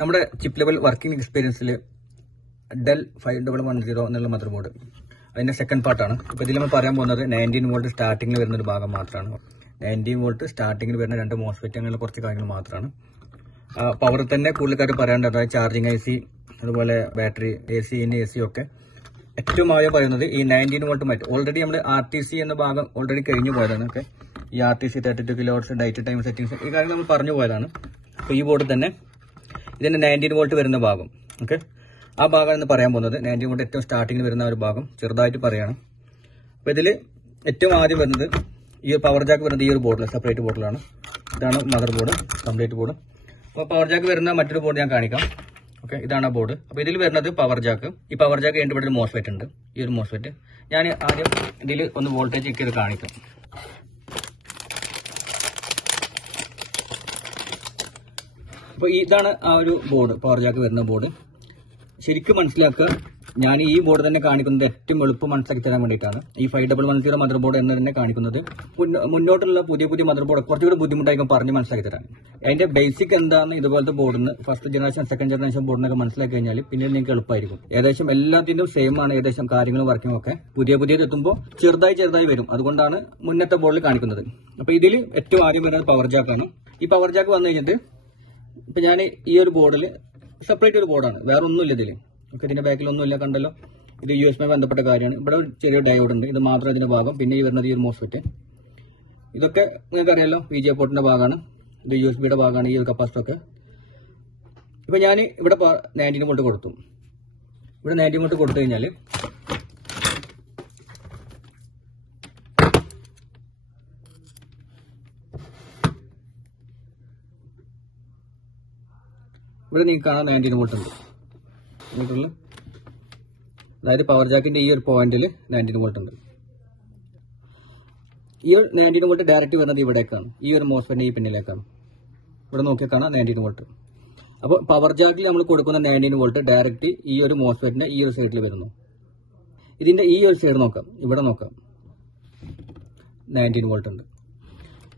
നമ്മുടെ chip level working എക്സ്പീരിയൻസിൽ del 5110 എന്നുള്ള mother board അതിന്റെ സെക്കൻഡ് പാർട്ടാണ്. ഇപ്പോൾ ഇതിൽ നമ്മൾ പറയാൻ പോകുന്നത് 19 വോൾട്ട് സ്റ്റാർട്ടിങ്ങിൽ വരുന്ന ഒരു ഭാഗം മാത്രമാണ്. 19 വോൾട്ട് സ്റ്റാർട്ടിങ്ങിൽ വരുന്ന 2 മോസ്ഫെറ്റ് അങ്ങനെയുള്ള കുറച്ച് കാര്യങ്ങൾ മാത്രമാണ്. പവർ തന്നെ കൂടുതൽ കാര്യം പറയാണ്ട്, അതായത് ചാർജിങ് IC, അതുപോലെ ബാറ്ററി, AC ഒക്കെ ഏറ്റവും ആദ്യം പറയുന്നത് ഈ 19 വോൾട്ട് മാറ്റി. ഓൾറെഡി നമ്മൾ RTC എന്ന ഭാഗം ഓൾറെഡി കഴിഞ്ഞു പോയതാണ്. ഓക്കെ, ഈ RTC 32 kHz date time settings ഈ കാര്യം നമ്മൾ പറഞ്ഞു പോയതാണ്. അപ്പോൾ ഈ ബോർഡ് തന്നെ ഇതിന്റെ 19 വോൾട്ട് വരുന്ന ഭാഗം, ഓക്കെ, ആ ഭാഗമാണ് എന്ന് പറയാൻ പോകുന്നത്. 19 വോൾട്ട് ഏറ്റവും സ്റ്റാർട്ടിങ്ങിൽ വരുന്ന ഒരു ഭാഗം ചെറുതായിട്ട് പറയണം. അപ്പോൾ ഇതിൽ ഏറ്റവും ആദ്യം വരുന്നത് ഈ പവർ ജാക്ക് വരുന്നത് ഈ ഒരു ബോർഡിൽ, സെപ്പറേറ്റ് ബോർഡിലാണ്. ഇതാണ് മദർ ബോർഡ്, കംപ്ലീറ്റ് ബോർഡ്. അപ്പോൾ പവർ ജാക്ക് വരുന്ന മറ്റൊരു ബോർഡ് ഞാൻ കാണിക്കാം. ഓക്കെ, ഇതാണ് ആ ബോർഡ്. അപ്പോൾ ഇതിൽ വരുന്നത് പവർ ജാക്ക്. ഈ പവർ ജാക്ക് കഴിഞ്ഞിട്ട് ഇവിടെ ഒരു മോസ്ഫെറ്റ് ഉണ്ട്, ഈ ഒരു മോസ്ഫെറ്റ്. ഞാൻ ആദ്യം ഇതിൽ ഒന്ന് വോൾട്ടേജ് ചെക്ക് ചെയ്ത് കാണിക്കാം. അപ്പോൾ ഇതാണ് ആ ഒരു ബോർഡ്, പവർ ജാക്ക് വരുന്ന ബോർഡ്. ശരിക്കും മനസ്സിലാക്കുക, ഞാൻ ഈ ബോർഡ് തന്നെ കാണിക്കുന്നത് ഏറ്റവും എളുപ്പം മനസ്സിലാക്കി തരാൻ വേണ്ടിയിട്ടാണ്. ഈ 5110 മദർ ബോർഡ് എന്ന് തന്നെ കാണിക്കുന്നത്. മുന്നോട്ടുള്ള പുതിയ മദർ ബോർഡ് കുറച്ചുകൂടി ബുദ്ധിമുട്ടായിരിക്കും പറഞ്ഞ് മനസ്സിലാക്കി തരാൻ. അതിന്റെ ബേസിക് എന്താണെന്ന് ഇതുപോലത്തെ ബോർഡിന് ഫസ്റ്റ് ജനറേഷൻ, സെക്കൻഡ് ജനറേഷൻ ബോർഡിനൊക്കെ മനസ്സിലാക്കി കഴിഞ്ഞാൽ പിന്നീട് നിങ്ങൾക്ക് എളുപ്പമായിരിക്കും. ഏകദേശം എല്ലാത്തിന്റെയും സെയിം ആണ്, ഏകദേശം കാര്യങ്ങളും വർക്കിംഗ് ഒക്കെ. പുതിയത് എത്തുമ്പോൾ ചെറുതായി വരും. അതുകൊണ്ടാണ് മുന്നത്തെ ബോർഡിൽ കാണിക്കുന്നത്. അപ്പൊ ഇതിൽ ഏറ്റവും ആദ്യം വരുന്നത് പവർ ജാക്കാണ്. ഈ പവർ ജാക്ക് വന്നു കഴിഞ്ഞിട്ട് ഇപ്പൊ ഞാൻ ഈ ഒരു ബോർഡിൽ സെപ്പറേറ്റ് ഒരു ബോർഡാണ്, വേറെ ഒന്നുമില്ല ഇതിൽ. ഓക്കെ, ഇതിന്റെ ബാക്കിലൊന്നുമില്ല, കണ്ടല്ലോ. ഇത് USB ബന്ധപ്പെട്ട കാര്യമാണ്. ഇവിടെ ഒരു ചെറിയ ഡയോഡ് ഉണ്ട്, ഇത് മാത്രം ഇതിന്റെ ഭാഗം. പിന്നെ ഈ വരുന്നത് ഈ ഒരു മോസ്ഫെറ്റ്. ഇതൊക്കെ നിങ്ങൾക്ക് അറിയാലോ, VGA പോർട്ടിന്റെ ഭാഗമാണ്. ഇത് USB ഭാഗമാണ്, ഈ ഒരു കപ്പാസിറ്റർ ഒക്കെ. ഇപ്പൊ ഞാൻ ഇവിടെ 19 വോൾട്ട് കൊടുത്തു. ഇവിടെ 19 വോൾട്ട് കൊടുത്തു കഴിഞ്ഞാൽ ഇവിടെ നിങ്ങൾക്ക് കാണാൻ 19 വോൾട്ട് ഉണ്ട്. അതായത് പവർ ജാക്കിന്റെ ഈ ഒരു പോയിന്റിൽ 19 വോൾട്ട് ഉണ്ട്. ഈ ഒരു 19 വോൾട്ട് ഡയറക്റ്റ് വരുന്നത് ഇവിടേക്കാണ്, ഈ ഒരു മോസ്ഫെറ്റിന്റെ ഈ പിന്നിലേക്കാണ്. ഇവിടെ നോക്കിയാൽ കാണാം 19 വോൾട്ട്. അപ്പോൾ പവർ ജാക്കിൽ നമ്മൾ കൊടുക്കുന്ന 19 വോൾട്ട് ഡയറക്റ്റ് ഈ ഒരു മോസ്ഫെറ്റിന്റെ ഈ ഒരു സൈഡിൽ വരുന്നു. ഇതിന്റെ ഈ ഒരു സൈഡ് നോക്കാം, ഇവിടെ നോക്കാം, 19 വോൾട്ട് ഉണ്ട്.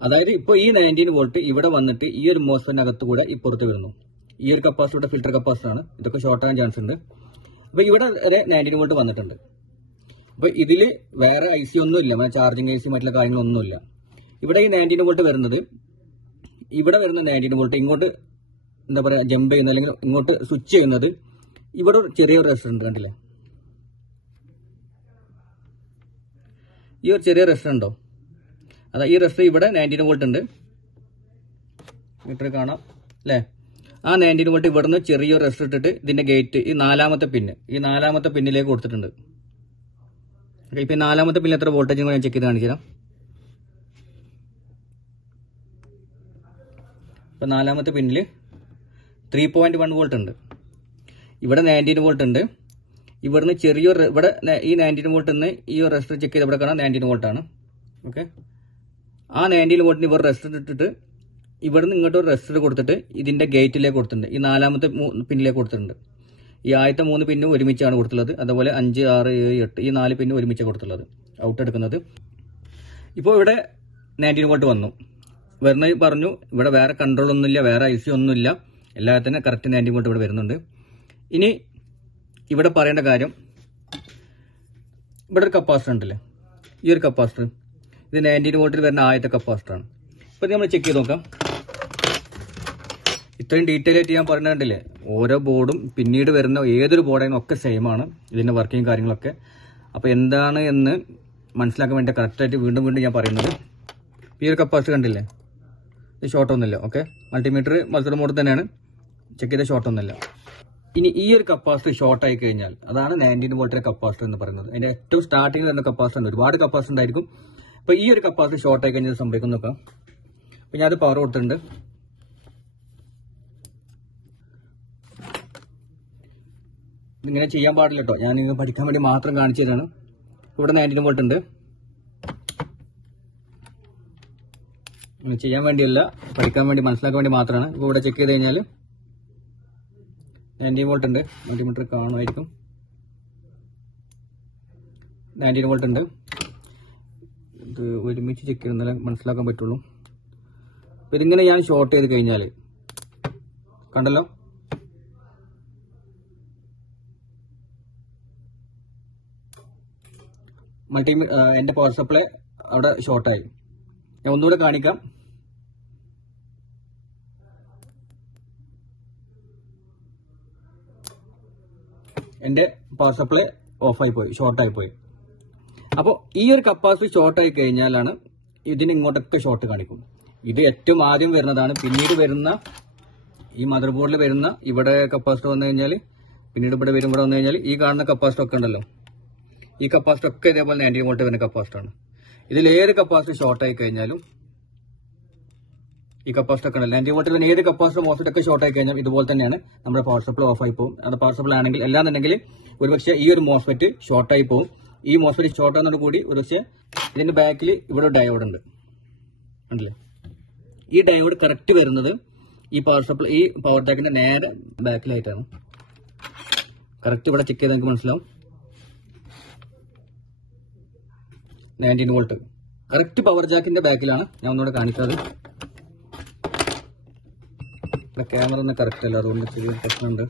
അതായത് ഇപ്പോൾ ഈ 19 വോൾട്ട് ഇവിടെ വന്നിട്ട് ഈ ഒരു മോസ്ഫെറ്റിനകത്ത് കൂടെ ഇപ്പുറത്ത് വരുന്നു. ഈ ഒരു കപ്പാസിറ്റർ ഫിൽറ്റർ കപ്പാസിറ്റർ ആണ്, ഇതൊക്കെ ഷോർട്ട് ആകാൻ ചാൻസ് ഉണ്ട്. അപ്പൊ ഇവിടെ വരെ 19 വോൾട്ട് വന്നിട്ടുണ്ട്. അപ്പൊ ഇതില് വേറെ IC ഒന്നുമില്ല, ചാർജിങ് IC മറ്റുള്ള കാര്യങ്ങളൊന്നുമില്ല. ഇവിടെ ഈ 19 വോൾട്ട് വരുന്നത്, ഇവിടെ വരുന്ന 19 വോൾട്ട് ഇങ്ങോട്ട് എന്താ പറയാ ജമ്പ് ചെയ്യുന്ന, അല്ലെങ്കിൽ ഇങ്ങോട്ട് സ്വിച്ച് ചെയ്യുന്നത് ഇവിടെ ഒരു ചെറിയൊരു റെസിസ്റ്റർ ഉണ്ട്, കണ്ടില്ലേ? ഈ ഒരു ചെറിയ റെസിസ്റ്റർ ഉണ്ടോ? അതാ ഈ റെസിസ്റ്റർ ഇവിടെ 19 വോൾട്ട് ഉണ്ട്, മീറ്റർ കാണാം അല്ലേ? ആ 19 വോൾട്ട് ഇവിടുന്ന് ചെറിയൊരു റെസിസ്റ്റർ ഇട്ടിട്ട് ഇതിന്റെ ഗേറ്റ് ഈ നാലാമത്തെ പിന്നിലേക്ക് കൊടുത്തിട്ടുണ്ട്. ഇപ്പൊ ഈ നാലാമത്തെ പിന്നിൽ എത്ര വോൾട്ടേജ് ഞാൻ ചെക്ക് ചെയ്ത് കാണിച്ചു തരാം. ഇപ്പൊ നാലാമത്തെ പിന്നിൽ 3.1 വോൾട്ട് ഉണ്ട്. ഇവിടെ 19 വോൾട്ട് ഉണ്ട്. ഇവിടുന്ന് ചെറിയൊരു ഇവിടെ ഈ 19 വോൾട്ട് നിന്ന് ഈ ഒരു റെസിസ്റ്റർ ചെക്ക് ചെയ്ത് ഇവിടെ കാണാം 19 വോൾട്ട് ആണ്. ഓക്കെ, ആ 19 വോൾട്ടിന് ഇവർ റെസിസ്റ്റർ ഇട്ടിട്ട് ഇവിടുന്ന് ഇങ്ങോട്ട് ഒരു റെസിസ്റ്റർ കൊടുത്തിട്ട് ഇതിന്റെ ഗേറ്റിലേക്ക് കൊടുത്തിട്ടുണ്ട്, ഈ നാലാമത്തെ പിന്നിലേക്ക് കൊടുത്തിട്ടുണ്ട്. ഈ ആദ്യത്തെ 3 പിന്നും ഒരുമിച്ചാണ് കൊടുത്തുള്ളത്. അതുപോലെ 5, 6, 7, 8 ഈ 4 പിന്നും ഒരുമിച്ച് കൊടുത്തുള്ളത്, ഔട്ട് എടുക്കുന്നത്. ഇപ്പോൾ ഇവിടെ 19 വോൾട്ട് വന്നു വരുന്നത് പറഞ്ഞു. ഇവിടെ വേറെ കൺട്രോൾ ഒന്നുമില്ല, വേറെ IC ഒന്നുമില്ല, എല്ലാത്തിനും കറക്റ്റ് 19 വോൾട്ട് ഇവിടെ വരുന്നുണ്ട്. ഇനി ഇവിടെ പറയേണ്ട കാര്യം, ഇവിടെ ഒരു കപ്പാസിറ്റർ ഉണ്ടല്ലേ, ഈ ഒരു കപ്പാസിറ്റർ, ഇത് 19 വോൾട്ടിൽ വരുന്ന ആദ്യത്തെ കപ്പാസിറ്ററാണ്. ഇപ്പം നമ്മൾ ചെക്ക് ചെയ്ത് നോക്കാം. ഇത്രയും ഡീറ്റെയിൽ ആയിട്ട് ഞാൻ പറഞ്ഞിട്ടുണ്ടല്ലേ, ഓരോ ബോർഡും പിന്നീട് വരുന്ന ഏതൊരു ബോർഡായാലും ഒക്കെ സെയിം ആണ്, ഇതിന്റെ വർക്കിംഗ് കാര്യങ്ങളൊക്കെ. അപ്പോൾ എന്താണ് എന്ന് മനസ്സിലാക്കാൻ വേണ്ടി കറക്റ്റായിട്ട് വീണ്ടും ഞാൻ പറയുന്നത്. ഈ ഒരു കപ്പാസിറ്റർ കണ്ടില്ലേ, ഇത് ഷോർട്ട് ഒന്നുമില്ല. ഓക്കെ, മൾട്ടിമീറ്റർ മൾട്ടിമീറ്റർ മോഡ് തന്നെയാണ്, ചെക്ക് ചെയ്ത ഷോർട്ട് ഒന്നുമില്ല. ഇനി ഈ ഒരു കപ്പാസിറ്റർ ഷോർട്ട് ആയി കഴിഞ്ഞാൽ അതാണ് 19 വോൾട്ടിന്റെ കപ്പാസിറ്റർ എന്ന് പറയുന്നത്. അതിന്റെ ഏറ്റവും സ്റ്റാർട്ടിംഗ് വരുന്ന കപ്പാസിറ്റർ ഉണ്ട്, ഒരുപാട് കപ്പാസിറ്റർ ഉണ്ടായിരിക്കും. അപ്പൊ ഈ ഒരു കപ്പാസിറ്റർ ഷോർട്ട് ആയി കഴിഞ്ഞാൽ സംഭവിക്കും നോക്കാം. അപ്പൊ ഞാനത് പവർ കൊടുത്തിട്ടുണ്ട്. ഇങ്ങനെ ചെയ്യാൻ പാടില്ല കേട്ടോ, ഞാൻ നിങ്ങൾ പഠിക്കാൻ വേണ്ടി മാത്രം കാണിച്ചു തരാണ്. ഇവിടെ 19 വോൾട്ട് ഉണ്ട്, ചെയ്യാൻ വേണ്ടിയല്ല, പഠിക്കാൻ വേണ്ടി മനസ്സിലാക്കാൻ വേണ്ടി മാത്രമാണ്. ഇപ്പോൾ ഇവിടെ ചെക്ക് ചെയ്ത് കഴിഞ്ഞാൽ 19 വോൾട്ട് ഉണ്ട്, മൾട്ടിമീറ്റർ കാണുമായിരിക്കും. 19 വോൾട്ട് ഉണ്ട്. ഇത് ഒരുമിച്ച് ചെക്ക് ചെയ്യുന്നാലേ മനസ്സിലാക്കാൻ പറ്റുള്ളൂ. ഇതിങ്ങനെ ഞാൻ ഷോർട്ട് ചെയ്ത് കഴിഞ്ഞാൽ കണ്ടല്ലോ, എന്റെ പവർ സപ്ലൈ അവിടെ ഷോർട്ടായി. ഞാൻ ഒന്നുകൂടെ കാണിക്കാം. എന്റെ പവർ സപ്ലൈ ഓഫായി പോയി, ഷോർട്ടായി പോയി. അപ്പോൾ ഈ ഒരു കപ്പാസിറ്റി ഷോർട്ടായി കഴിഞ്ഞാലാണ് ഇതിന് ഇങ്ങോട്ടൊക്കെ ഷോർട്ട് കാണിക്കും. ഇത് ഏറ്റവും ആദ്യം വരുന്നതാണ്. പിന്നീട് വരുന്ന ഈ മദർ ബോർഡിൽ വരുന്ന ഇവിടെ കപ്പാസിറ്റർ വന്നു കഴിഞ്ഞാൽ, പിന്നീട് ഇവിടെ വന്നു കഴിഞ്ഞാൽ ഈ കാണുന്ന കപ്പാസിറ്റർ ഒക്കെ ഉണ്ടല്ലോ, ഈ കപ്പാസിറ്റർ ഒക്കെ ഇതേപോലെ 90 വോൾട്ട് വരുന്ന കപ്പാസിറ്ററാണ്. ഇതിൽ ഏത് കപ്പാസിറ്റർ ഷോർട്ടായി കഴിഞ്ഞാലും ഈ കപ്പാസിറ്റർ ഒക്കെ ഉണ്ടല്ലോ 90 വോൾട്ട് വരുന്ന ഏത് കപ്പാസിറ്റർ മോസ്ഫെറ്റ് ഒക്കെ ഷോർട്ടായി കഴിഞ്ഞാൽ ഇതുപോലെ തന്നെയാണ് നമ്മുടെ പവർ സപ്ലൈ ഓഫായി പോകും. അത് പവർ സപ്ലൈ ആണെങ്കിൽ അല്ലാന്നുണ്ടെങ്കിൽ ഒരുപക്ഷെ ഈ ഒരു മോസ്ഫെറ്റ് ഷോർട്ടായി പോകും. ഈ മോസ്ഫെറ്റ് ഷോർട്ട് ആകുന്നതോട് കൂടി ഒരുപക്ഷെ ഇതിന്റെ ബാക്കിൽ ഇവിടെ ഡയോഡ് ഉണ്ട്, ഉണ്ടല്ലേ. ഈ ഡയോഡ് കറക്റ്റ് വരുന്നത് ഈ പവർ സപ്ലൈ ഈ പവർ ജാക്കിന്റെ നേരെ ബാക്കിലായിട്ടാണ്. കറക്റ്റ് ഇവിടെ ചെക്ക് ചെയ്ത് നമുക്ക് മനസ്സിലാവും. 19 വോൾട്ട് കറക്റ്റ് പവർ ജാക്കിന്റെ ബാക്കിലാണ്. ഞാൻ ഒന്നുകൂടെ കാണിച്ചത്. ഇവിടെ ക്യാമറ ഒന്നും കറക്റ്റ് അല്ല, അതുകൊണ്ട് ചെറിയൊരു പ്രശ്നമുണ്ട്.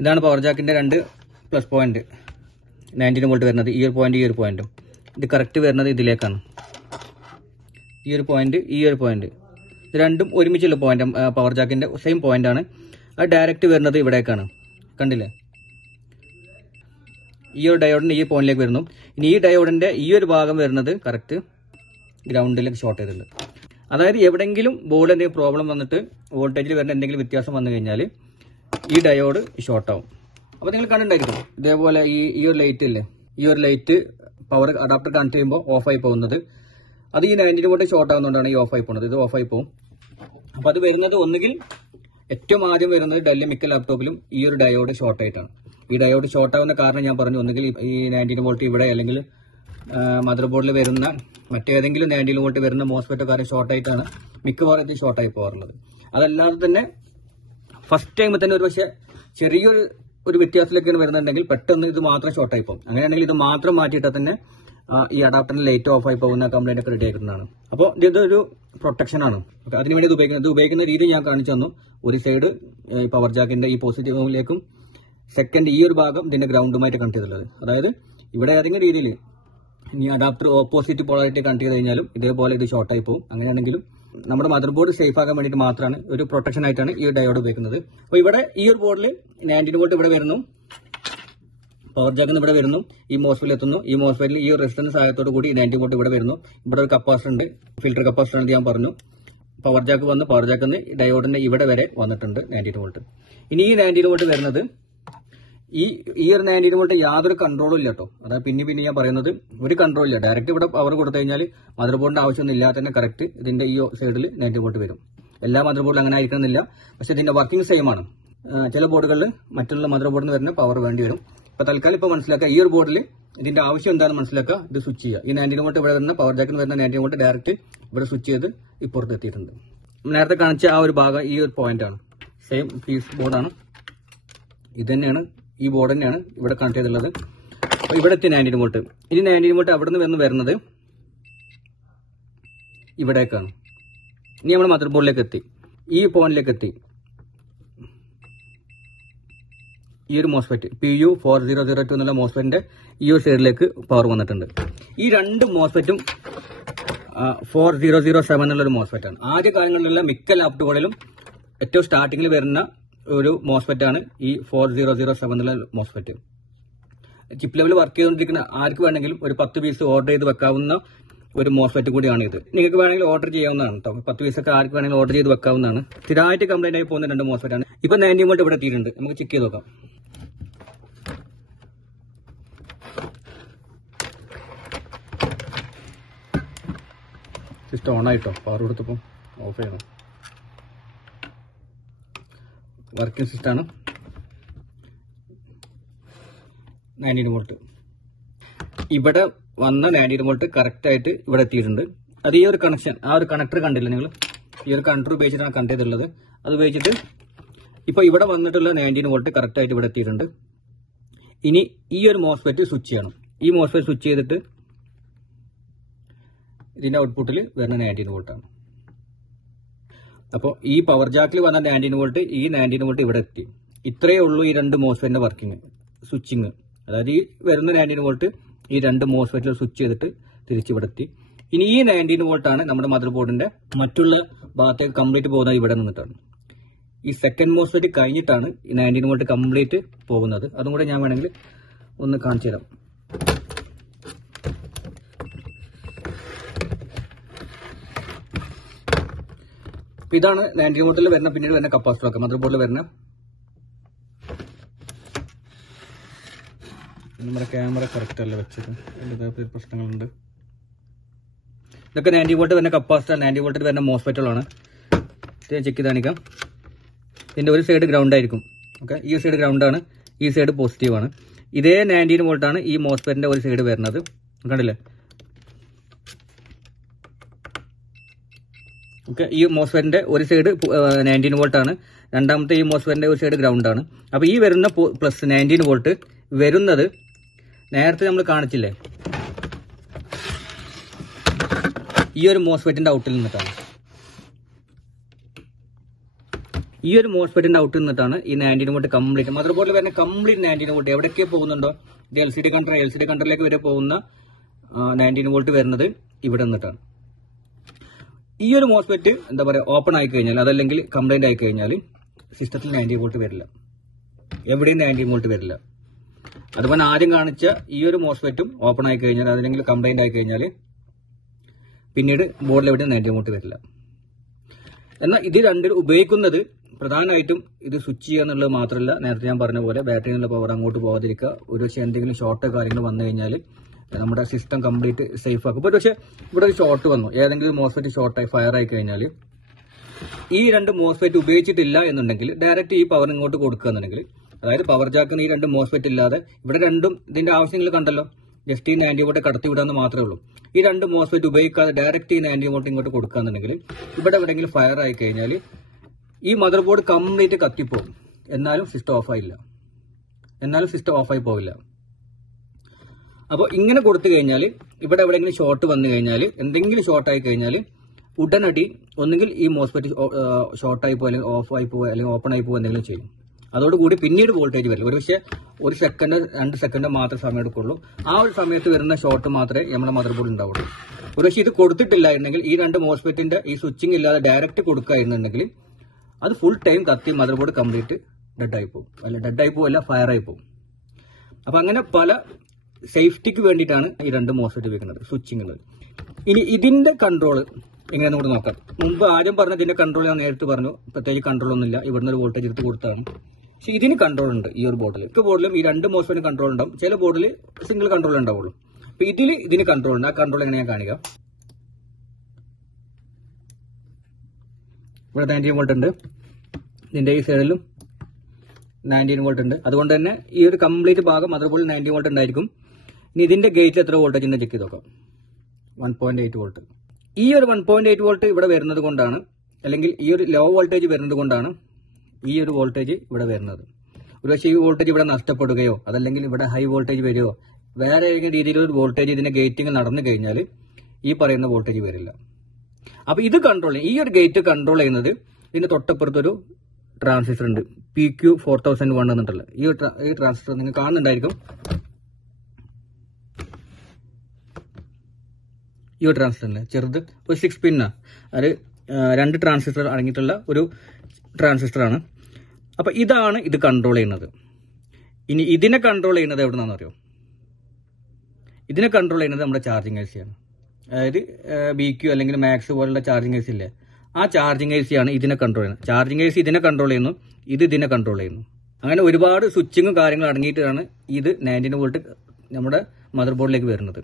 ഇതാണ് പവർ ജാക്കിന്റെ 2 പ്ലസ് പോയിന്റ് 19 വോൾട്ട് വരുന്നത്. ഈ ഒരു പോയിന്റ്, ഈ ഒരു പോയിന്റും ഇത് കറക്റ്റ് വരുന്നത് ഇതിലേക്കാണ്. ഈ ഒരു പോയിന്റ്, ഈ ഒരു പോയിന്റ്, ഇത് രണ്ടും ഒരുമിച്ചുള്ള പോയിന്റ് പവർ ജാക്കിന്റെ സെയിം പോയിന്റ് ആണ്. അത് ഡയറക്റ്റ് വരുന്നത് ഇവിടേക്കാണ്, കണ്ടില്ലേ. ഈ ഒരു ഡയോഡിന്റെ ഈ പോയിന്റിലേക്ക് വരുന്നു. ഇനി ഈ ഡയോഡിന്റെ ഈ ഒരു ഭാഗം വരുന്നത് കറക്റ്റ് ഗ്രൗണ്ടിലേക്ക് ഷോർട്ട് ചെയ്തിട്ടുണ്ട്. അതായത് എവിടെയെങ്കിലും ബോർഡിൽ എന്തെങ്കിലും പ്രോബ്ലം വന്നിട്ട് വോൾട്ടേജിൽ വരുന്ന എന്തെങ്കിലും വ്യത്യാസം വന്നു കഴിഞ്ഞാൽ ഈ ഡയോഡ് ഷോർട്ടാവും. അപ്പോൾ നിങ്ങൾ കണ്ടിട്ടുണ്ടായിരിക്കും ഇതേപോലെ ഈ ഒരു ലൈറ്റ് ഇല്ലേ, ഈ ഒരു ലൈറ്റ് പവർ അഡാപ്റ്റർ കണക്ട് ചെയ്യുമ്പോൾ ഓഫായി പോകുന്നത്. അത് ഈ 90 വോൾട്ട് ഷോർട്ട് ആകുന്നതുകൊണ്ടാണ് ഈ ഓഫായി പോകുന്നത്. ഇത് ഓഫായി പോകും. അപ്പോൾ അത് വരുന്നത് ഒന്നുകിൽ ഏറ്റവും ആദ്യം വരുന്നത് ഡെല്ല് മിക്ക ലാപ്ടോപ്പിലും ഈ ഒരു ഡയോഡ് ഷോർട്ട് ആയിട്ടാണ്. ഈ ഡയോഡ് ഷോർട്ട് ആവുന്ന കാരണം ഞാൻ പറഞ്ഞു, ഒന്നുകിൽ ഈ 90 വോൾട്ട് ഇവിടെ, അല്ലെങ്കിൽ മദർ ബോർഡിൽ വരുന്ന മറ്റേതെങ്കിലും 90 വോൾട്ട് വരുന്ന മോസ്ഫെറ്റ് കാര്യം ഷോർട്ട് ആയിട്ടാണ് മിക്കവാറും ഇത് ഷോർട്ടായി പോകാറുള്ളത്. അതല്ലാതെ തന്നെ ഫസ്റ്റ് ടൈമിൽ തന്നെ ഒരു പക്ഷേ ചെറിയൊരു വ്യത്യാസത്തിലേക്കാണ് വരുന്നുണ്ടെങ്കിൽ പെട്ടെന്ന് ഇത് മാത്രം ഷോർട്ടായി പോകും. അങ്ങനെയാണെങ്കിൽ ഇത് മാത്രം മാറ്റിയിട്ടാൽ തന്നെ ഈ അഡാപ്റ്ററിന്റെ ലൈറ്റ് ഓഫായി പോകുന്ന കംപ്ലൈന്റ് ഒക്കെ റെഡി ആക്കുന്നതാണ്. അപ്പോൾ ഇതൊരു പ്രൊട്ടക്ഷൻ ആണ്. അതിനുവേണ്ടി ഇത് ഉപയോഗിക്കുന്ന രീതി ഞാൻ കാണിച്ചു തന്നു. ഒരു സൈഡ് പവർ ജാക്കിന്റെ ഈ പോസിറ്റീവിലേക്കും, സെക്കൻഡ് ഈ ഒരു ഭാഗം ഇതിന്റെ ഗ്രൗണ്ടുമായിട്ട് കണക്ട് ചെയ്തിട്ടുള്ളത്. അതായത് ഇവിടെ ഏതെങ്കിലും രീതിയിൽ ഈ അഡാപ്റ്റർ ഓപ്പോസിറ്റ് പോളാരിറ്റി കണക്ട് ചെയ്ത് കഴിഞ്ഞാലും ഇതേപോലെ ഇത് ഷോർട്ടായി പോകും. അങ്ങനെയാണെങ്കിലും നമ്മുടെ മദർ ബോർഡ് സേഫ് ആക്കാൻ വേണ്ടിയിട്ട് മാത്രമാണ്, ഒരു പ്രൊട്ടക്ഷൻ ആയിട്ടാണ് ഈ ഡയോഡ് ഉപയോഗിക്കുന്നത്. അപ്പോൾ ഇവിടെ ഈ ഒരു ബോർഡിൽ 90 വോൾട്ട് ഇവിടെ വരുന്നു, പവർ ജാക്കിൽ ഇവിടെ വരുന്നു, ഈ മോസ്ഫെറ്റിൽ എത്തുന്നു. ഈ മോസ്ഫെറ്റിൽ ഈ റെസിസ്റ്റൻസ് സഹായത്തോട് കൂടി 90 വോൾട്ട് ഇവിടെ വരുന്നു. ഇവിടെ ഒരു കപ്പാസിറ്റർ ഉണ്ട്, ഫിൽറ്റർ കപ്പാസിറ്റർ ഉണ്ട് ഞാൻ പറഞ്ഞു. പവർ ജാക്ക് വന്ന് പവർ ജാക്കിൽ നിന്ന് ഡയോഡിന്റെ ഇവിടെ വരെ വന്നിട്ടുണ്ട് 90 വോൾട്ട്. ഇനി ഈ 90 വോൾട്ട് വരുന്നത് ഈ ഒരു 90 വോൾട്ട് യാതൊരു കൺട്രോളും ഇല്ല കേട്ടോ. അതായത് പിന്നെ ഞാൻ പറയുന്നത് ഒരു കൺട്രോൾ ഇല്ല. ഡയറക്റ്റ് ഇവിടെ പവർ കൊടുത്തു കഴിഞ്ഞാൽ മദർ ബോർഡിന്റെ ആവശ്യമൊന്നും ഇല്ലാതെ തന്നെ കറക്റ്റ് ഇതിന്റെ ഈ സൈഡിൽ 90 വോൾട്ട് വരും. എല്ലാ മദർ ബോർഡിലും അങ്ങനെ ആയിരിക്കണമെന്നില്ല, പക്ഷെ ഇതിന്റെ വർക്കിംഗ് സെയിം ആണ്. ചില ബോർഡുകളിൽ മറ്റുള്ള മദർ ബോർഡിൽ നിന്ന് വരുന്ന പവർ വേണ്ടി വരും. ഇപ്പൊ തൽക്കാലം ഇപ്പൊ മനസ്സിലാക്കുക, ഈ ഒരു ബോർഡിൽ ഇതിന്റെ ആവശ്യം എന്താണെന്ന് മനസ്സിലാക്കുക. ഇത് സ്വിച്ച് ചെയ്യുക. ഈ 90 വോൾട്ട് ഇവിടെ വരുന്ന പവർ ജാക്കിൽ വരുന്ന 90 വോൾട്ട് ഡയറക്റ്റ് ഇവിടെ സ്വിച്ച് ചെയ്ത് ഇപ്പുറത്ത് എത്തിയിട്ടുണ്ട്. നേരത്തെ കാണിച്ച ആ ഒരു ഭാഗം ഈ ഒരു പോയിന്റ് ആണ്. സെയിം പീസ് ബോർഡാണ്. ഇത് തന്നെയാണ്, ഈ ബോർഡ് തന്നെയാണ് ഇവിടെ കണക്ട് ചെയ്തിട്ടുള്ളത്. അപ്പോൾ ഇവിടെ എത്തി 90 വോൾട്ട്. ഇനി 90 വോൾട്ട് അവിടെ നിന്ന് വരുന്നത് ഇവിടേക്കാണ്. ഇനി നമ്മൾ മദർ ബോർഡിലേക്ക് എത്തി, ഈ പോയിന്റിലേക്ക് എത്തി. ഈ ഒരു മോസ്ഫെറ്റ് PU4002 എന്നുള്ള മോസ്ഫെറ്റിന്റെ ഈ ഒരു സൈഡിലേക്ക് പവർ വന്നിട്ടുണ്ട്. ഈ രണ്ട് മോസ്ഫെറ്റും 4007 എന്നുള്ള ഒരു മോസ്ഫെറ്റാണ്. ആദ്യ കാലങ്ങളിലുള്ള മിക്ക ലാപ്ടോപ്പുകളിലും ഏറ്റവും സ്റ്റാർട്ടിങ്ങിൽ വരുന്ന ഒരു മോസ്ഫെറ്റ് ആണ് ഈ 4007 എന്നുള്ള മോസ്ഫെറ്റ്. ചിപ്പ് ലെവൽ വർക്ക് ചെയ്തുകൊണ്ടിരിക്കുന്ന ആർക്ക് വേണമെങ്കിലും ഒരു 10 പീസ് ഓർഡർ ചെയ്ത് വെക്കാവുന്ന ഒരു മോസ്ഫെറ്റ് കൂടിയാണ് ഇത്. നിങ്ങൾക്ക് വേണമെങ്കിൽ ഓർഡർ ചെയ്യാവുന്നതാണ് കേട്ടോ. 10 പീസൊക്കെ ആർക്ക് വേണമെങ്കിൽ ഓർഡർ ചെയ്ത് വെക്കാവുന്നതാണ്. സ്ഥിരമായിട്ട് കംപ്ലൈന്റ് ആയി പോകുന്ന രണ്ട് മോസ്ഫെറ്റ് ആണ്. ഇപ്പൊ 90 വോൾട്ട് ഇവിടെ എത്തിയിട്ടുണ്ട്. നമുക്ക് ചെക്ക് ചെയ്ത് നോക്കാം. സിസ്റ്റം ഓൺ ആയിട്ടോ, പവർ കൊടുത്തപ്പോൾ ഓഫ് ചെയ്യണം. വർക്കിംഗ് സിസ്റ്റമാണ്. 90 വോൾട്ട് ഇവിടെ വന്ന 90 വോൾട്ട് കറക്റ്റ് ആയിട്ട് ഇവിടെ എത്തിയിട്ടുണ്ട്. അത് ഈ ഒരു കണക്ഷൻ, ആ ഒരു കണക്ടർ കണ്ടില്ല നിങ്ങൾ, ഈ ഒരു കണക്ടർ ഉപയോഗിച്ചിട്ടാണ് കണക്ട് ചെയ്തിട്ടുള്ളത്. അത് ഉപയോഗിച്ചിട്ട് ഇപ്പൊ ഇവിടെ വന്നിട്ടുള്ള 90 വോൾട്ട് കറക്റ്റ് ആയിട്ട് ഇവിടെ എത്തിയിട്ടുണ്ട്. ഇനി ഈ ഒരു മോസ്ഫെറ്റ് സ്വിച്ച് ചെയ്യണം. ഈ മോസ്ഫെറ്റ് സ്വിച്ച് ചെയ്തിട്ട് ഇതിന്റെ ഔട്ട്പുട്ടിൽ വരുന്ന 90 വോൾട്ടാണ്. അപ്പോൾ ഈ പവർ ജാക്കിൽ വന്ന 90 വോൾട്ട്, ഈ 90 വോൾട്ട് ഇവിടെ എത്തി. ഇത്രയേ ഉള്ളൂ ഈ രണ്ട് മോസ്ഫെറ്റിന്റെ വർക്കിംഗ്, സ്വിച്ചിങ്. അതായത് ഈ വരുന്ന 19 വോൾട്ട് ഈ രണ്ട് മോസ്ഫെറ്റിൽ സ്വിച്ച് ചെയ്തിട്ട് തിരിച്ചുവിടത്തി. ഇനി ഈ 19 വോൾട്ടാണ് നമ്മുടെ മദർ ബോർഡിന്റെ മറ്റുള്ള ഭാഗത്തേക്ക് കംപ്ലീറ്റ് പോകുന്നത് ഇവിടെ നിന്നിട്ടാണ്. ഈ സെക്കൻഡ് മോസ്ഫെറ്റ് കഴിഞ്ഞിട്ടാണ് ഈ 19 വോൾട്ട് കംപ്ലീറ്റ് പോകുന്നത്. അതും കൂടെ ഞാൻ വേണമെങ്കിൽ ഒന്ന് കാണിച്ചു തരാം. ഇതാണ് 19 വോൾട്ടിൽ വരുന്ന പിന്നീട് വരുന്ന കപ്പാസിറ്റർ മദർ ബോർഡിൽ വരുന്ന. നമ്മുടെ ക്യാമറ കറക്റ്റ് അല്ല വെച്ചത്, അതിൻ്റെ പ്രശ്നങ്ങളുണ്ട്. ഇതൊക്കെ 90 വോൾട്ട് വരുന്ന കപ്പാസിറ്റർ, 90 വോൾട്ടിൽ വരുന്ന മോസ്ഫെറ്റുകളാണ്. ഇത് ചെക്ക് ചെയ്ത് കാണിക്കാം. ഇതിന്റെ ഒരു സൈഡ് ഗ്രൗണ്ട് ആയിരിക്കും. ഓക്കെ, ഈ സൈഡ് ഗ്രൗണ്ട് ആണ്, ഈ സൈഡ് പോസിറ്റീവ് ആണ്. ഇതേ 19 വോൾട്ടാണ് ഈ മോസ്ഫെറ്റിന്റെ ഒരു സൈഡ് വരുന്നത്. കണ്ടില്ലേ? ഓക്കെ, ഈ മോസ്ഫെറ്റിന്റെ ഒരു സൈഡ് 19 വോൾട്ട് ആണ്, രണ്ടാമത്തെ ഈ മോസ്ഫെറ്റിന്റെ ഒരു സൈഡ് ഗ്രൗണ്ട് ആണ്. അപ്പൊ ഈ വരുന്ന പ്ലസ് 19 വോൾട്ട് വരുന്നത് നേരത്തെ നമ്മൾ കാണിച്ചില്ലേ, ഈ ഒരു മോസ്ഫെറ്റിന്റെ ഔട്ടിൽ നിന്നിട്ടാണ്. ഈ ഒരു മോസ്ഫെറ്റിന്റെ ഔട്ടിൽ നിന്നിട്ടാണ് ഈ 19 വോൾട്ട് കംപ്ലീറ്റ് മദർ ബോർഡിൽ വരുന്ന കംപ്ലീറ്റ് 19 വോൾട്ട് എവിടേക്ക് പോകുന്നുണ്ടോ, ഇത് LCD കൺട്രോളിലേക്ക് വരെ പോകുന്ന 19 വോൾട്ട് വരുന്നത് ഇവിടെ നിന്നിട്ടാണ്. ഈ ഒരു മോസ്ഫെറ്റ് എന്താ പറയുക ഓപ്പൺ ആയി കഴിഞ്ഞാൽ, അതല്ലെങ്കിൽ കംപ്ലൈന്റ് ആയി കഴിഞ്ഞാൽ സിസ്റ്റത്തിൽ 90 വോൾട്ട് വരില്ല, എവിടെയും 90 വോൾട്ട് വരില്ല. അതുപോലെ ആദ്യം കാണിച്ച ഈ ഒരു മോസ്ഫെറ്റും ഓപ്പൺ ആയി കഴിഞ്ഞാൽ, അതല്ലെങ്കിൽ കംപ്ലൈന്റ് ആയി കഴിഞ്ഞാൽ പിന്നീട് ബോർഡിൽ എവിടെയും 90 വോൾട്ട് വരില്ല. എന്നാൽ ഇത് രണ്ടും ഉപയോഗിക്കുന്നത് പ്രധാനമായിട്ടും ഇത് സ്വിച്ച് ചെയ്യുക എന്നുള്ളത് മാത്രമല്ല, നേരത്തെ ഞാൻ പറഞ്ഞ പോലെ ബാറ്ററിയിൽ നിന്നുള്ള പവർ അങ്ങോട്ട് പോകാതിരിക്കുക. ഒരുപക്ഷെ എന്തെങ്കിലും ഷോർട്ടോ കാര്യങ്ങൾ വന്നു കഴിഞ്ഞാൽ നമ്മുടെ സിസ്റ്റം കംപ്ലീറ്റ് സേഫ് ആക്കും. പക്ഷേ ഇവിടെ ഒരു ഷോർട്ട് വന്നു, ഏതെങ്കിലും മോസ്ഫെറ്റ് ഷോർട്ടായി ഫയർ ആയി കഴിഞ്ഞാൽ ഈ രണ്ട് മോസ്ഫെറ്റ് ഉപയോഗിച്ചിട്ടില്ല എന്നുണ്ടെങ്കിൽ ഡയറക്റ്റ് ഈ പവർ ഇങ്ങോട്ട് കൊടുക്കുക എന്നുണ്ടെങ്കിൽ, അതായത് പവർ ജാക്കുന്ന ഈ രണ്ട് മോസ്ഫെറ്റ് ഇല്ലാതെ ഇവിടെ രണ്ടും ഇതിന്റെ ആവശ്യങ്ങൾ കണ്ടല്ലോ, ജസ്റ്റ് ഈ 90 വോൾട്ട് കടത്തി വിടാന്ന് മാത്രമേ ഉള്ളൂ. ഈ രണ്ട് മോസ്ഫെറ്റ് ഉപയോഗിക്കാതെ ഡയറക്റ്റ് ഈ 90 വോൾട്ട് ഇങ്ങോട്ട് കൊടുക്കുകയാണെന്നുണ്ടെങ്കിൽ ഇവിടെ എവിടെയെങ്കിലും ഫയർ ആയി കഴിഞ്ഞാൽ ഈ മദർ ബോർഡ് കംപ്ലീറ്റ് കത്തിപ്പോകും. എന്നാലും സിസ്റ്റം ഓഫായി പോവില്ല. അപ്പോൾ ഇങ്ങനെ കൊടുത്തു കഴിഞ്ഞാൽ ഇവിടെ എവിടെയെങ്കിലും ഷോർട്ട് വന്നു കഴിഞ്ഞാൽ, എന്തെങ്കിലും ഷോർട്ടായി കഴിഞ്ഞാൽ ഉടനടി ഒന്നുകിൽ ഈ മോസ്ഫെറ്റ് ഷോർട്ടായി പോകുക, അല്ലെങ്കിൽ ഓഫായി പോകുക, അല്ലെങ്കിൽ ഓപ്പൺ ആയി പോകുക, എന്തെങ്കിലും ചെയ്യും. അതോടുകൂടി പിന്നീട് വോൾട്ടേജ് വരില്ല. ഒരുപക്ഷെ 1 സെക്കൻഡ് 2 സെക്കൻഡ് മാത്രമേ സമയം എടുക്കുള്ളൂ. ആ ഒരു സമയത്ത് വരുന്ന ഷോർട്ട് മാത്രമേ നമ്മുടെ മദർ ബോർഡ് ഉണ്ടാവുള്ളൂ. ഒരുപക്ഷെ ഇത് കൊടുത്തിട്ടില്ല എന്നുണ്ടെങ്കിൽ, ഈ രണ്ട് മോസ്ഫെറ്റിന്റെ ഈ സ്വിച്ചിങ് ഇല്ലാതെ ഡയറക്റ്റ് കൊടുക്കുകയായിരുന്നുണ്ടെങ്കിൽ അത് ഫുൾ ടൈം കത്തി മദർ ബോർഡ് കംപ്ലീറ്റ് ഡെഡായി പോകും, അല്ല ഫയർ ആയി പോകും. അപ്പൊ അങ്ങനെ പല സേഫ്റ്റിക്ക് വേണ്ടിയിട്ടാണ് ഈ രണ്ട് മോസ്ഫെറ്റ് ഉപയോഗിക്കുന്നത്, സ്വിച്ചിങ്. ഇനി ഇതിന്റെ കൺട്രോൾ എങ്ങനെയാണെന്ന് കൂടെ നോക്കാം. മുമ്പ് ആദ്യം പറഞ്ഞ ഇതിന്റെ കൺട്രോൾ ഞാൻ നേരിട്ട് പറഞ്ഞു, പ്രത്യേകിച്ച് കൺട്രോൾ ഒന്നുമില്ല, ഇവിടുന്ന് ഒരു വോൾട്ടേജ് എടുത്ത് കൊടുത്താണ്. പക്ഷെ ഇതിന് കൺട്രോൾ ഉണ്ട്. ഈ ഒരു ബോർഡിൽ ബോർഡിലും ഈ രണ്ട് മോസ്ഫെറ്റിന് കൺട്രോൾ ഉണ്ടാവും, ചില ബോർഡിൽ സിംഗിൾ കൺട്രോൾ ഉണ്ടാവുള്ളൂ. അപ്പൊ ഇതിന് കൺട്രോൾ ഉണ്ട്. ആ കൺട്രോൾ എങ്ങനെ ഞാൻ കാണിക്കാം. ഇവിടെ 19 വോൾട്ട് ഉണ്ട്, ഇതിന്റെ ഈ സൈഡിലും 19 വോൾട്ട് ഉണ്ട്. അതുകൊണ്ട് തന്നെ ഈ ഒരു കംപ്ലീറ്റ് ഭാഗം മദർ ബോർഡിൽ 90 വോൾട്ട് ഉണ്ടായിരിക്കും. ഇനി ഇതിന്റെ ഗേറ്റിൽ എത്ര വോൾട്ടേജ് ഉണ്ട് ചെക്ക് ചെയ്ത് നോക്കാം. 1.8 വോൾട്ട്. ഈ ഒരു 1.8 വോൾട്ട് ഇവിടെ വരുന്നത് കൊണ്ടാണ്, അല്ലെങ്കിൽ ഈ ഒരു ലോ വോൾട്ടേജ് വരുന്നത് കൊണ്ടാണ് ഈ ഒരു വോൾട്ടേജ് ഇവിടെ വരുന്നത്. ഒരുപക്ഷെ ഈ വോൾട്ടേജ് ഇവിടെ നഷ്ടപ്പെടുകയോ, അതല്ലെങ്കിൽ ഇവിടെ ഹൈ വോൾട്ടേജ് വരികയോ, വേറെ ഏതെങ്കിലും രീതിയിലൊരു വോൾട്ടേജ് ഇതിന്റെ ഗേറ്റിംഗ് നടന്നു കഴിഞ്ഞാൽ ഈ പറയുന്ന വോൾട്ടേജ് വരില്ല. അപ്പൊ ഇത് കൺട്രോൾ, ഈ ഒരു ഗേറ്റ് കൺട്രോൾ ചെയ്യുന്നത് ഇതിന്റെ തൊട്ടപ്പുറത്തൊരു ട്രാൻസിസ്റ്റർ ഉണ്ട്, PQ4001 എന്നിട്ടുള്ള ഈ ട്രാൻസിസ്റ്റർ നിങ്ങൾ കാണുന്നുണ്ടായിരിക്കും. ഈ ഒരു ട്രാൻസിസ്റ്ററിന് ചെറുത് ഒരു 6 പിന്നാ, അത് 2 ട്രാൻസിസ്റ്റർ അടങ്ങിയിട്ടുള്ള ഒരു ട്രാൻസിസ്റ്ററാണ്. അപ്പൊ ഇതാണ് ഇത് കൺട്രോൾ ചെയ്യുന്നത്. ഇനി ഇതിനെ കൺട്രോൾ ചെയ്യുന്നത് എവിടെ നിന്നാണെന്ന് അറിയോ? ഇതിനെ കൺട്രോൾ ചെയ്യുന്നത് നമ്മുടെ ചാർജിങ് ഐ സി ആണ്. അതായത് BQ അല്ലെങ്കിൽ മാക്സ് പോലുള്ള ചാർജിങ് ഐ സി ഇല്ലേ, ആ ചാർജിങ് ഐ സി ആണ് ഇതിനെ കൺട്രോൾ ചെയ്യുന്നത്. ചാർജിങ് ഐ സി ഇതിനെ കൺട്രോൾ ചെയ്യുന്നു, ഇത് ഇതിനെ കൺട്രോൾ ചെയ്യുന്നു. അങ്ങനെ ഒരുപാട് സ്വിച്ചിങ്ങും കാര്യങ്ങളും അടങ്ങിയിട്ടാണ് ഇത് 19 വോൾട്ട് നമ്മുടെ മദർ ബോർഡിലേക്ക് വരുന്നത്.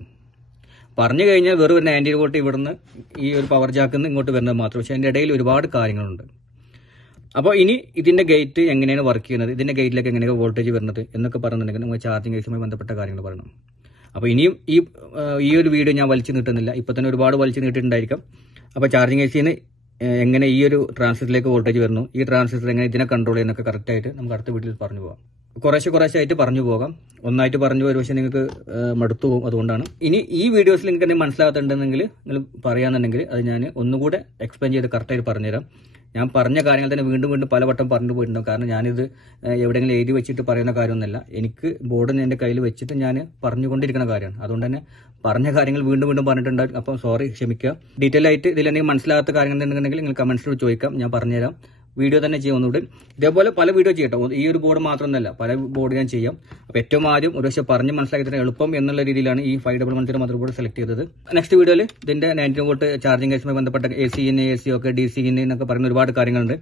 പറഞ്ഞു കഴിഞ്ഞാൽ വെറും ഒരു 90 വോൾട്ട് ഇവിടുന്ന് ഈ ഒരു പവർ ജാക്കിൽ നിന്ന് ഇങ്ങോട്ട് വരുന്നത് മാത്രം. പക്ഷെ അതിന്റെ ഇടയിൽ ഒരുപാട് കാര്യങ്ങളുണ്ട്. അപ്പോൾ ഇനി ഇതിന്റെ ഗേറ്റ് എങ്ങനെയാണ് വർക്ക് ചെയ്യുന്നത്, ഇതിന്റെ ഗേറ്റിലേക്ക് എങ്ങനെയാണ് വോൾട്ടേജ് വരുന്നത് എന്നൊക്കെ പറയുന്നുണ്ടെങ്കിൽ നമ്മൾ ചാർജിങ് ഐസിയുമായി ബന്ധപ്പെട്ട കാര്യങ്ങൾ പറയണം. അപ്പോൾ ഇനിയും ഈ ഒരു വീഡിയോ ഞാൻ വലിച്ചു നീട്ടുന്നില്ല, ഇപ്പൊ തന്നെ ഒരുപാട് വലിച്ചു നീട്ടിയിട്ടുണ്ടായിരിക്കാം. അപ്പോൾ ചാർജിങ് ഐസിന് എങ്ങനെ ഈ ഒരു ട്രാൻസിസ്റ്ററിലേക്ക് വോൾട്ടേജ് വരുന്നു, ഈ ട്രാൻസിസ്റ്റർ എങ്ങനെ ഇതിനെ കൺട്രോൾ ചെയ്യുന്നൊക്കെ കറക്റ്റായിട്ട് നമുക്ക് അടുത്ത വീഡിയോയിൽ പറഞ്ഞു പോകാം. കുറേശ്ശായിട്ട് പറഞ്ഞു പോകാം. ഒന്നായിട്ട് പറഞ്ഞു ഒരു പക്ഷേ നിങ്ങൾക്ക് മടുത്തു പോകും. അതുകൊണ്ടാണ് ഇനി ഈ വീഡിയോസിൽ നിങ്ങൾക്ക് എന്തെങ്കിലും മനസ്സിലാകുന്നുണ്ടെങ്കിൽ നിങ്ങൾ പറയാന്നുണ്ടെങ്കിൽ അത് ഞാൻ ഒന്നുകൂടെ എക്സ്പ്ലെയിൻ ചെയ്ത് കറക്റ്റായിട്ട് പറഞ്ഞുതരാം. ഞാൻ പറഞ്ഞ കാര്യങ്ങൾ തന്നെ വീണ്ടും വീണ്ടും പലവട്ടം പറഞ്ഞു പോയിട്ടുണ്ടാവും. കാരണം ഞാനിത് എവിടെയെങ്കിലും എഴുതി വെച്ചിട്ട് പറയുന്ന കാര്യമൊന്നുമല്ല. എനിക്ക് ബോർഡ് എൻ്റെ കയ്യിൽ വെച്ചിട്ട് ഞാൻ പറഞ്ഞുകൊണ്ടിരിക്കുന്ന കാര്യമാണ്. അതുകൊണ്ട് തന്നെ പറഞ്ഞ കാര്യങ്ങൾ വീണ്ടും വീണ്ടും പറഞ്ഞിട്ടുണ്ടാവും. അപ്പോൾ സോറി, ക്ഷമിക്കുക. ഡീറ്റെയിൽ ആയിട്ട് ഇതിലെന്തെങ്കിലും മനസ്സിലാത്ത കാര്യങ്ങൾ ഉണ്ടെങ്കിൽ നിങ്ങൾ കമന്റ്സിൽ ചോദിക്കാം, ഞാൻ പറഞ്ഞുതരാം. വീഡിയോ തന്നെ ചെയ്യുന്നുണ്ട്. ഇതേപോലെ പല വീഡിയോ ചെയ്യട്ടോ. ഈ ഒരു ബോർഡ് മാത്രമൊന്നുമല്ല, പല ബോർഡ് ഞാൻ ചെയ്യാം. അപ്പോൾ ഏറ്റവും ആദ്യം ഒരു പക്ഷേ പറഞ്ഞ് മനസ്സിലാക്കി തരാൻ എളുപ്പം എന്നുള്ള രീതിയിലാണ് ഈ 5110 മദർ ബോർഡ് സെലക്ട് ചെയ്തത്. നെക്സ്റ്റ് വീഡിയോയിൽ ഇതിന്റെ 19 വോൾട്ട് ചാർജിംഗ് കേസുമായി ബന്ധപ്പെട്ട AC ഒക്കെ DC എന്നൊക്കെ പറയുന്ന ഒരുപാട് കാര്യങ്ങളുണ്ട്.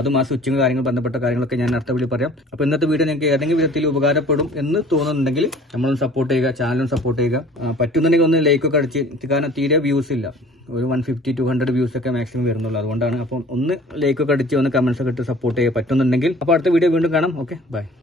അതും ആ സ്വിച്ചിങ് കാര്യങ്ങൾ ബന്ധപ്പെട്ട കാര്യങ്ങളൊക്കെ ഞാൻ അടുത്ത വീഡിയോ പറയാം. അപ്പോൾ ഇന്നത്തെ വീഡിയോ നിങ്ങൾക്ക് ഏതെങ്കിലും വിധത്തിൽ ഉപകാരപ്പെടും എന്ന് തോന്നുന്നുണ്ടെങ്കിൽ നമ്മളൊന്ന് സപ്പോർട്ട് ചെയ്യുക, ചാനലും സപ്പോർട്ട് ചെയ്യുക. പറ്റുന്നുണ്ടെങ്കിൽ ഒന്ന് ലൈക്കൊക്കെ അടിച്ച്, കാരണം തീരെ വ്യൂസ് ഇല്ല. ഒരു 150-200 വ്യൂസ് ഒക്കെ മാക്സിമം വരുന്നുള്ളൂ. അതുകൊണ്ടാണ്. അപ്പോൾ ഒന്ന് ലൈക്കൊക്കെ അടിച്ച് ഒന്ന് കമന്റ്സ് ഒക്കെ ഇട്ട് സപ്പോർട്ട് ചെയ്യാൻ പറ്റുന്നുണ്ടെങ്കിൽ. അപ്പോൾ അടുത്ത വീഡിയോ വീണ്ടും കാണാം. Okay, by.